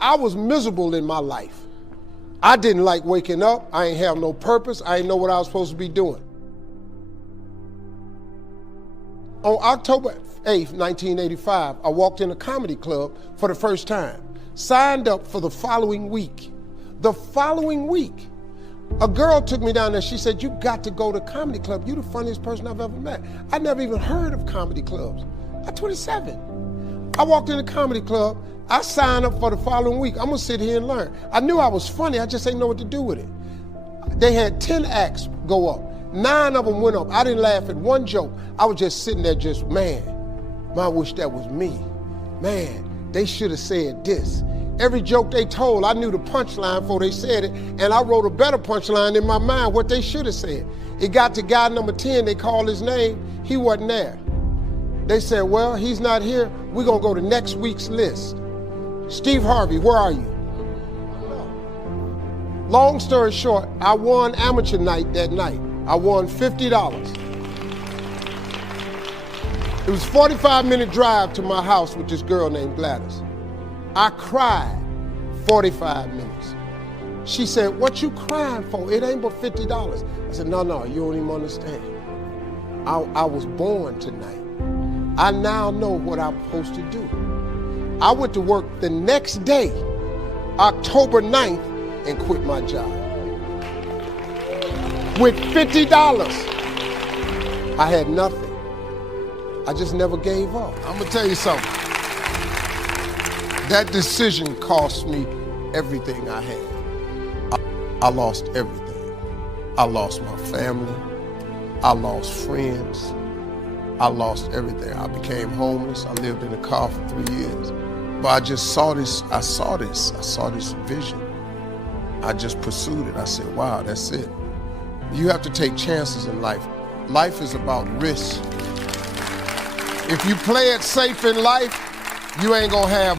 I was miserable in my life. I didn't like waking up. I ain't have no purpose. I didn't know what I was supposed to be doing. On October 8th, 1985, I walked in a comedy club for the first time, signed up for the following week. The following week, a girl took me down there. She said, "You got to go to comedy club. You're the funniest person I've ever met." I never even heard of comedy clubs. I'm 27. I walked in the comedy club. I signed up for the following week. I'm gonna sit here and learn. I knew I was funny. I just didn't know what to do with it. They had 10 acts go up. 9 of them went up. I didn't laugh at one joke. I was just sitting there just, man, I wish that was me. Man, they should have said this. Every joke they told, I knew the punchline before they said it, and I wrote a better punchline in my mind, what they should have said. It got to guy number 10, they called his name, he wasn't there. They said, well, he's not here, we're gonna go to next week's list. Steve Harvey, where are you? Long story short, I won amateur night that night. I won $50. It was a 45-minute drive to my house with this girl named Gladys. I cried 45 minutes. She said, "What you crying for? It ain't but $50. I said, no, you don't even understand. I was born tonight. I now know what I'm supposed to do. I went to work the next day, October 9th, and quit my job. With $50. I had nothing. I just never gave up. I'm gonna tell you something. That decision cost me everything I had. I lost everything. I lost my family. I lost friends. I lost everything. I became homeless. I lived in a car for 3 years. But I just saw this, I saw this vision. I just pursued it. I said, wow, that's it. You have to take chances in life. Life is about risk. If you play it safe in life, you ain't gonna have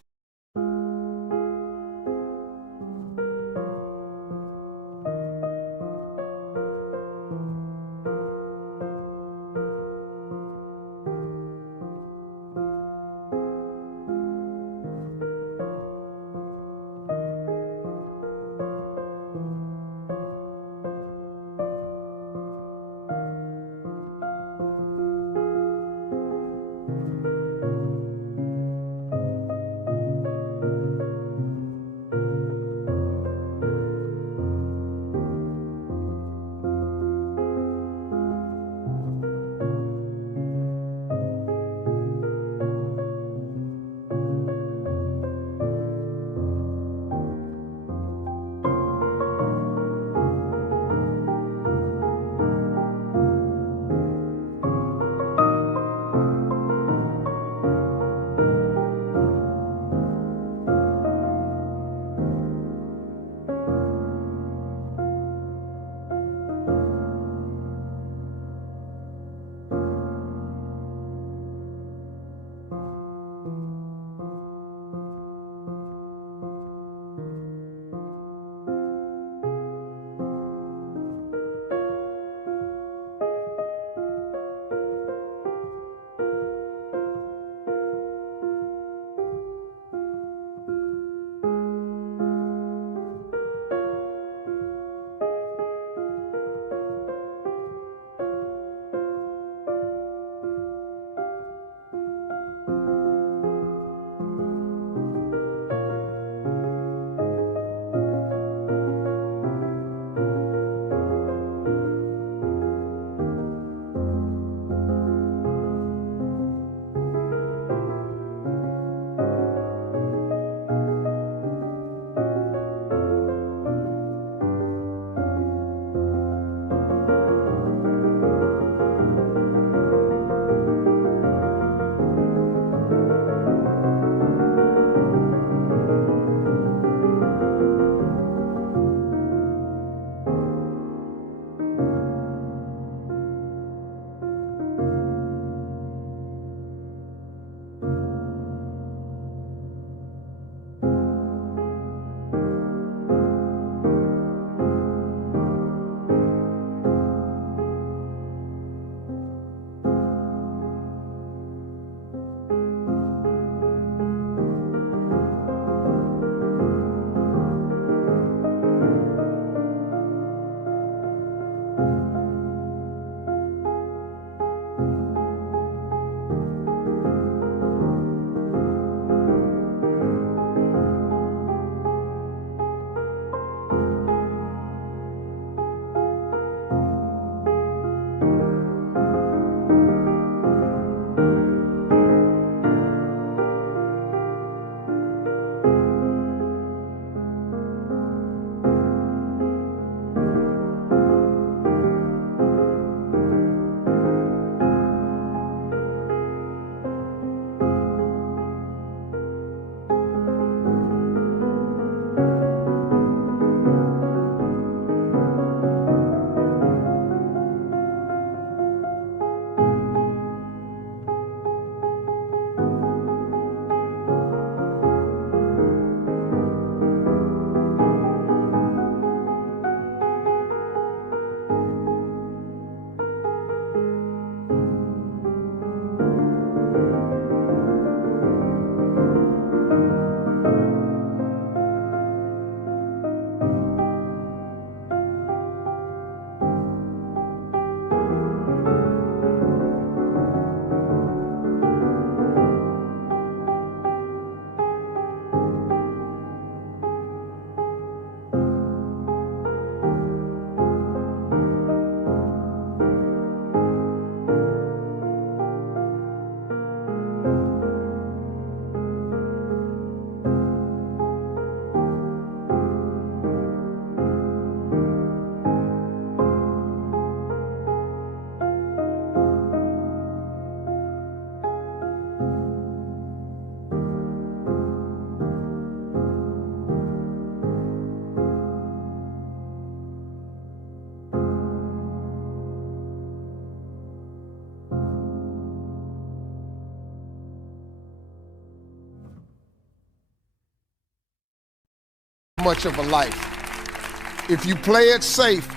Much of a life. If you play it safe,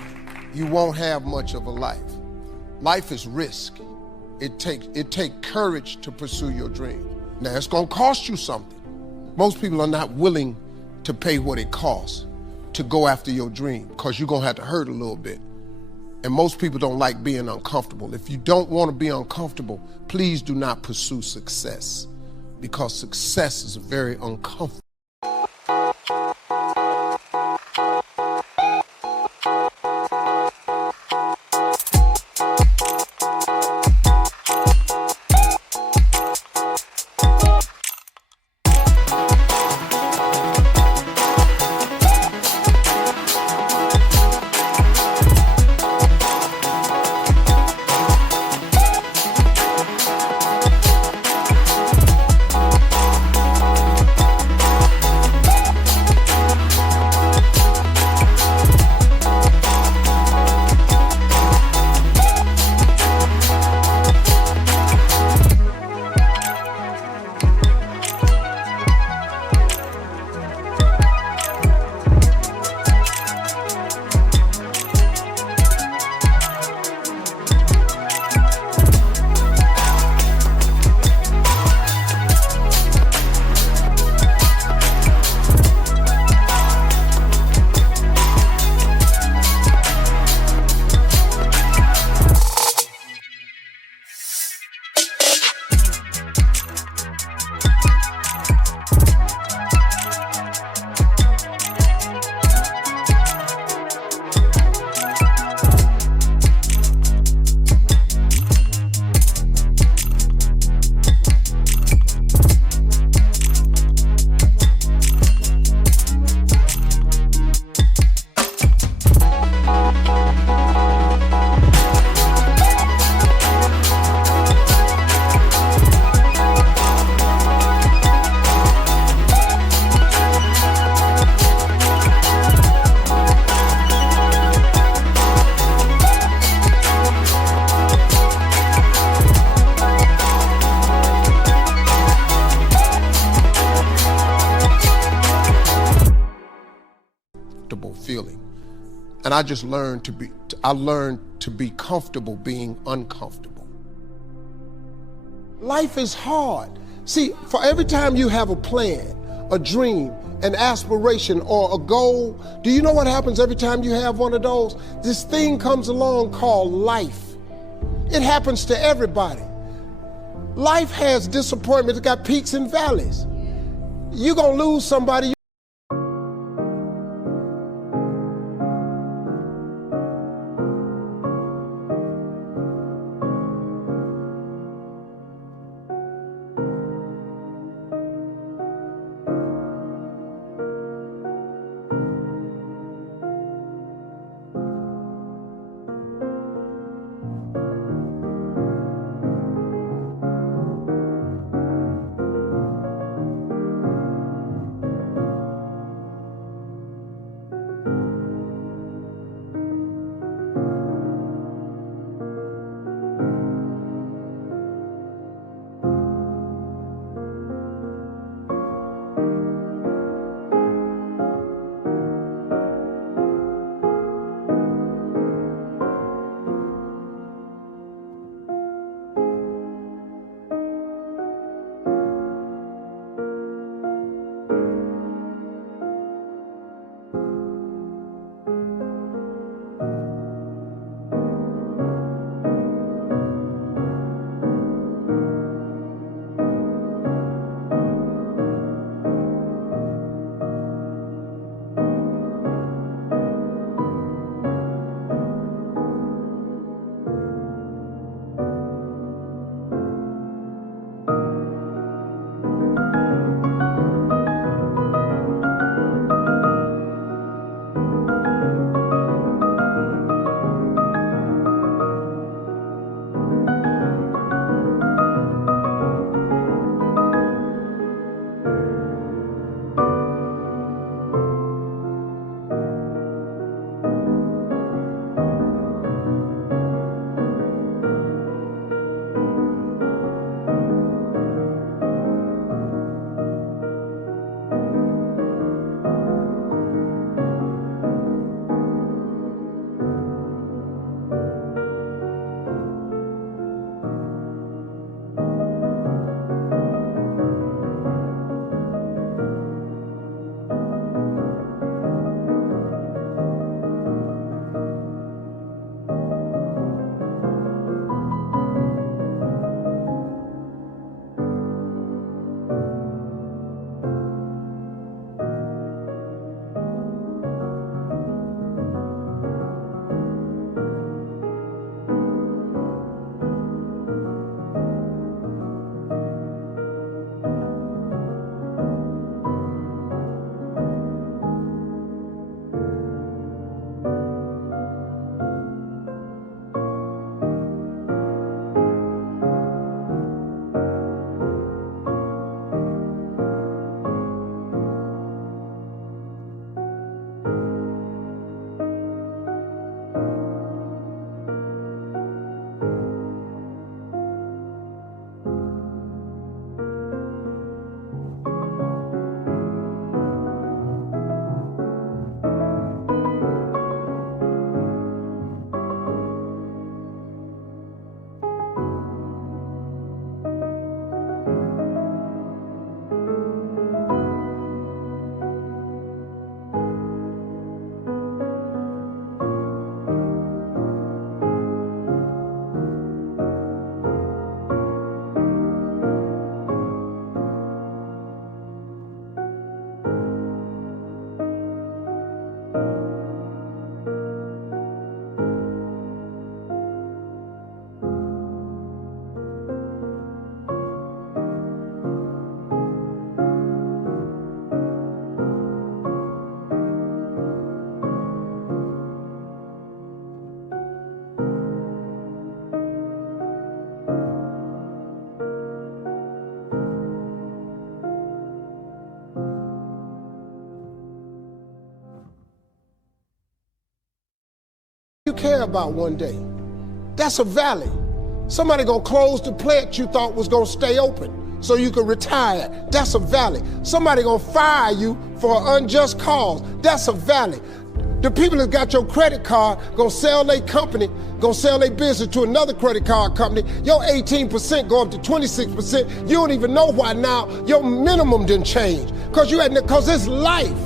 you won't have much of a life. Life is risk. It takes courage to pursue your dream. Now, it's gonna cost you something. Most people are not willing to pay what it costs to go after your dream, because you're gonna have to hurt a little bit. And most people don't like being uncomfortable. If you don't want to be uncomfortable, please do not pursue success, because success is very uncomfortable. Feeling. And I just learned to be comfortable being uncomfortable. Life is hard. See, for every time you have a plan, a dream, an aspiration, or a goal, do you know what happens every time you have one of those? This thing comes along called life. It happens to everybody. Life has disappointment. It's got peaks and valleys. You're gonna lose somebody. you care about one day. That's a valley. Somebody gonna close the plant you thought was gonna stay open so you could retire. That's a valley. Somebody gonna fire you for an unjust cause. That's a valley. The people that got your credit card gonna sell their company, gonna sell their business to another credit card company. Your 18% go up to 26%. You don't even know why now your minimum didn't change. Cause it's life.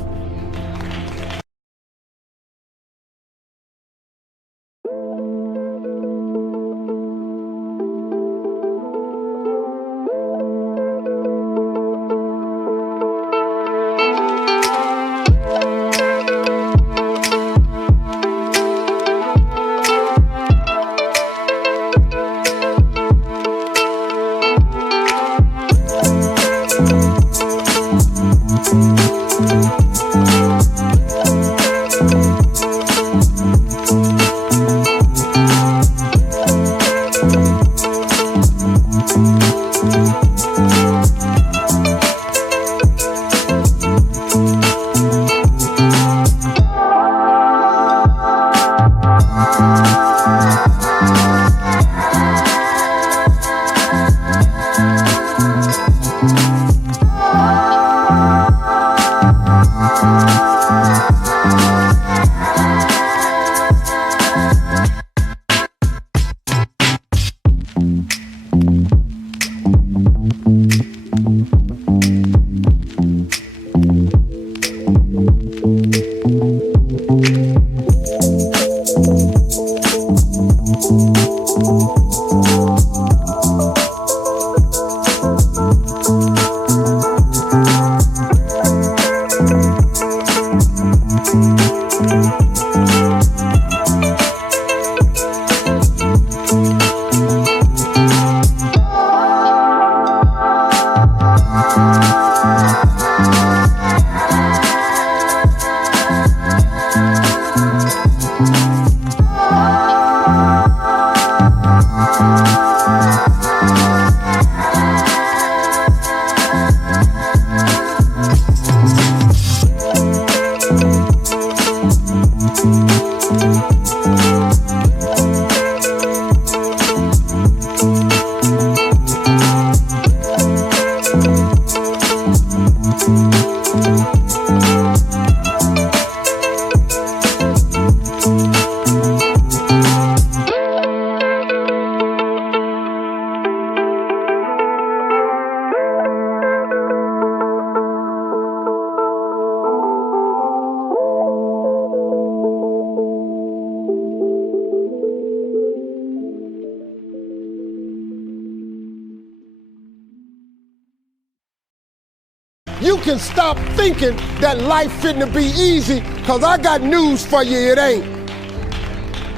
You can stop thinking that life fitting to be easy, cause I got news for you, it ain't.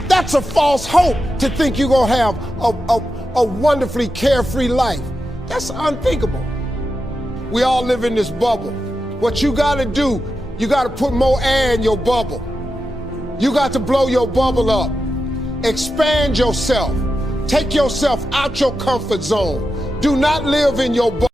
That's a false hope to think you're gonna have a wonderfully carefree life. That's unthinkable. We all live in this bubble. What you gotta do, you gotta put more air in your bubble. You got to blow your bubble up. Expand yourself. Take yourself out your comfort zone. Do not live in your bubble.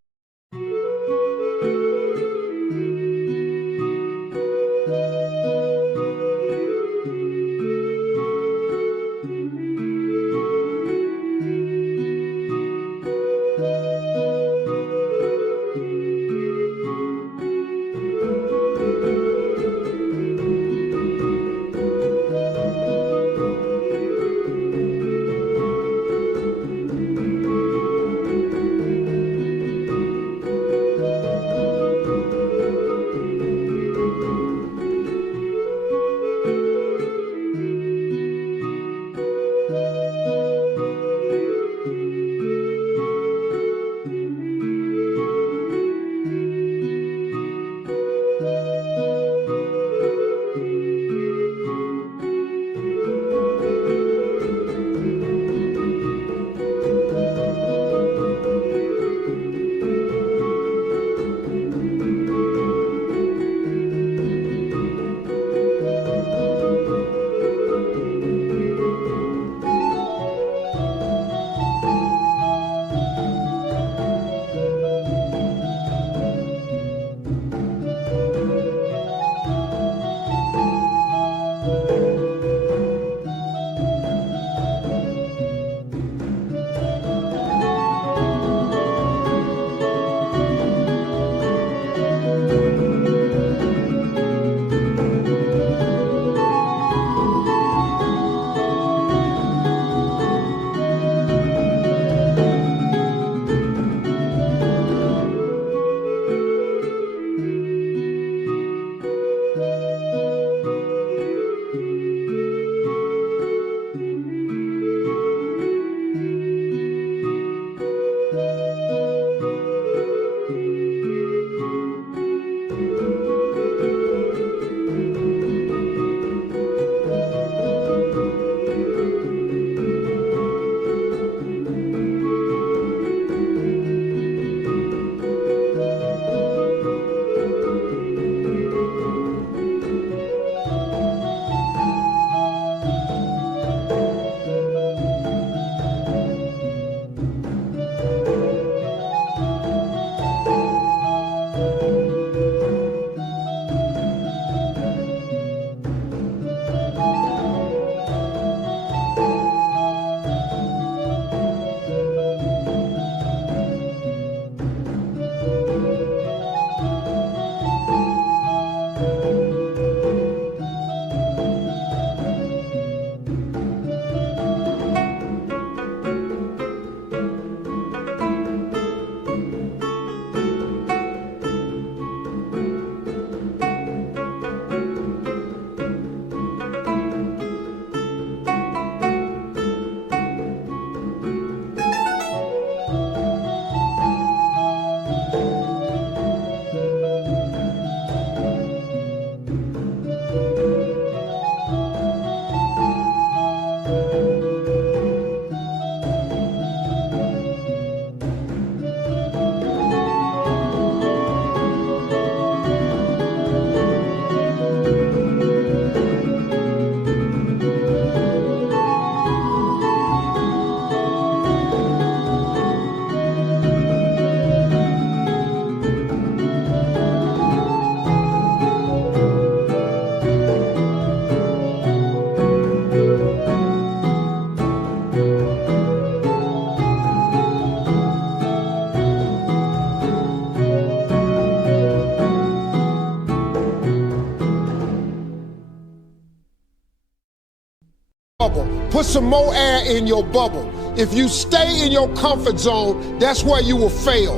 Put some more air in your bubble. If you stay in your comfort zone, that's where you will fail.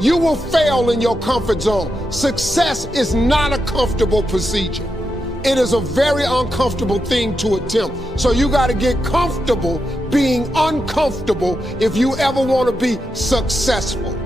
You will fail in your comfort zone. Success is not a comfortable procedure. It is a very uncomfortable thing to attempt. So you got to get comfortable being uncomfortable if you ever want to be successful.